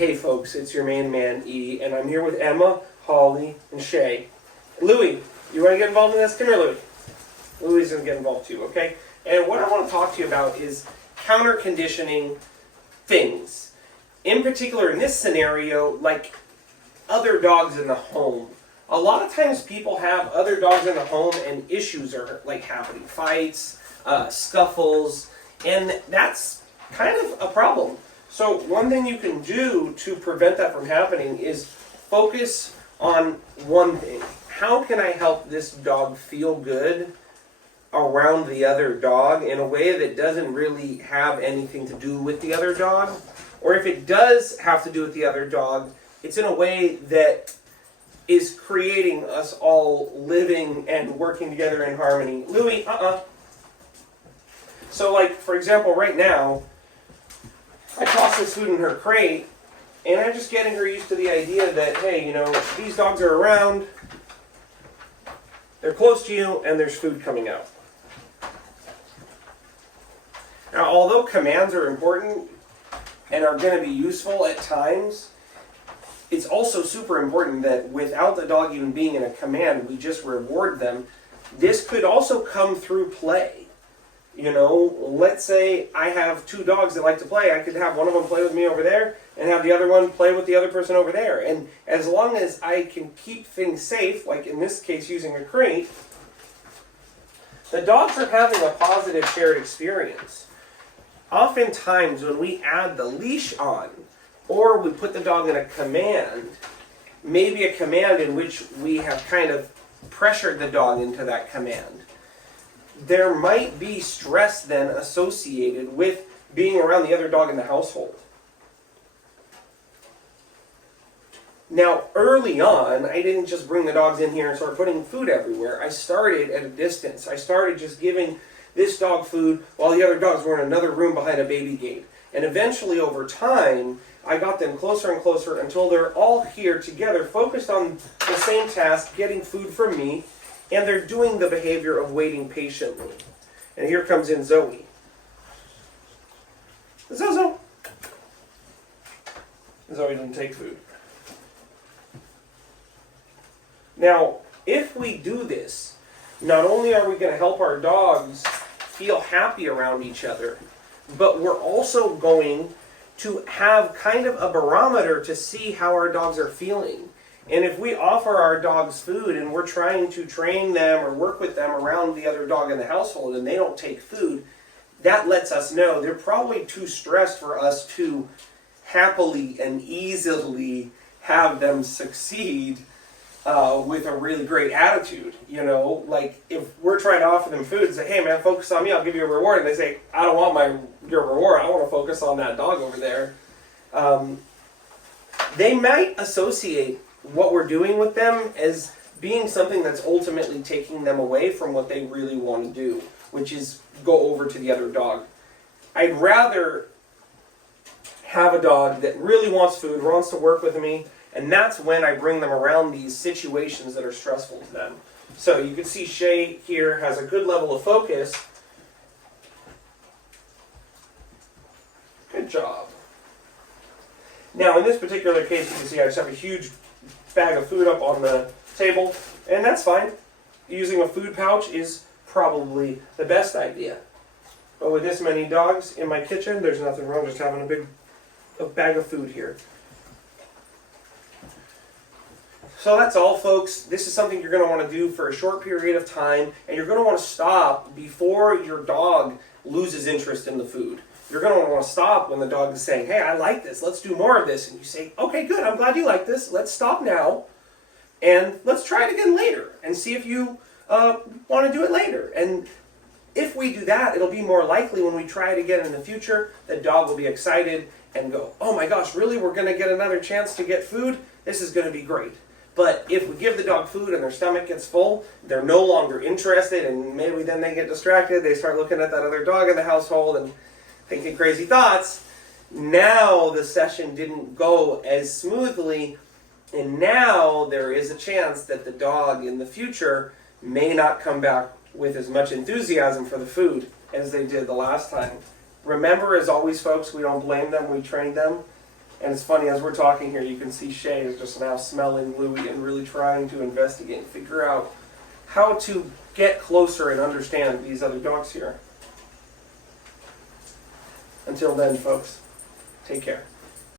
Hey folks, it's your main man E, and I'm here with Emma, Holly, and Shay. Louie, you want to get involved in this? Come here, Louie. Louie's going to get involved too, okay? And what I want to talk to you about is counter-conditioning things. In particular, in this scenario, like other dogs in the home. A lot of times people have other dogs in the home and issues are like happening. Fights, scuffles, and that's kind of a problem. So one thing you can do to prevent that from happening is focus on one thing. How can I help this dog feel good around the other dog in a way that doesn't really have anything to do with the other dog? Or if it does have to do with the other dog, it's in a way that is creating us all living and working together in harmony. Louie, So like, for example, right now, I toss this food in her crate, and I'm just getting her used to the idea that, hey, you know, these dogs are around, they're close to you, and there's food coming out. Now, although commands are important and are going to be useful at times, it's also super important that without the dog even being in a command, we just reward them. This could also come through play. You know, let's say I have two dogs that like to play. I could have one of them play with me over there and have the other one play with the other person over there. And as long as I can keep things safe, like in this case using a crate, the dogs are having a positive shared experience. Oftentimes when we add the leash on, or we put the dog in a command, maybe a command in which we have kind of pressured the dog into that command, there might be stress then associated with being around the other dog in the household. Now, early on, I didn't just bring the dogs in here and start putting food everywhere. I started at a distance. I started just giving this dog food while the other dogs were in another room behind a baby gate. And eventually, over time, I got them closer and closer until they're all here together, focused on the same task, getting food from me, and they're doing the behavior of waiting patiently. And here comes in Zoe. Zozo. Zoe didn't take food. Now, if we do this, not only are we going to help our dogs feel happy around each other, but we're also going to have kind of a barometer to see how our dogs are feeling. And if we offer our dogs food and we're trying to train them or work with them around the other dog in the household and they don't take food, that lets us know they're probably too stressed for us to happily and easily have them succeed with a really great attitude. You know, like if we're trying to offer them food and say, hey man, focus on me, I'll give you a reward. And they say, I don't want your reward, I want to focus on that dog over there. They might associate what we're doing with them as being something that's ultimately taking them away from what they really want to do, which is go over to the other dog. I'd rather have a dog that really wants food, wants to work with me, and that's when I bring them around these situations that are stressful to them. So you can see Shay here has a good level of focus. Good job. Now in this particular case, you can see I just have a huge bag of food up on the table, and that's fine. Using a food pouch is probably the best idea. But with this many dogs in my kitchen, there's nothing wrong just having a bag of food here. So that's all, folks. This is something you're going to want to do for a short period of time, and you're going to want to stop before your dog loses interest in the food. You're going to want to stop when the dog is saying, hey, I like this, let's do more of this. And you say, okay, good, I'm glad you like this. Let's stop now, and let's try it again later, and see if you want to do it later. And if we do that, it'll be more likely when we try it again in the future, the dog will be excited and go, oh my gosh, really, we're going to get another chance to get food? This is going to be great. But if we give the dog food and their stomach gets full, they're no longer interested, and maybe then they get distracted, they start looking at that other dog in the household and thinking crazy thoughts. Now the session didn't go as smoothly, and now there is a chance that the dog in the future may not come back with as much enthusiasm for the food as they did the last time. Remember, as always, folks, we don't blame them, we train them. And it's funny, as we're talking here, you can see Shay is just now smelling Louie and really trying to investigate and figure out how to get closer and understand these other dogs here. Until then, folks, take care.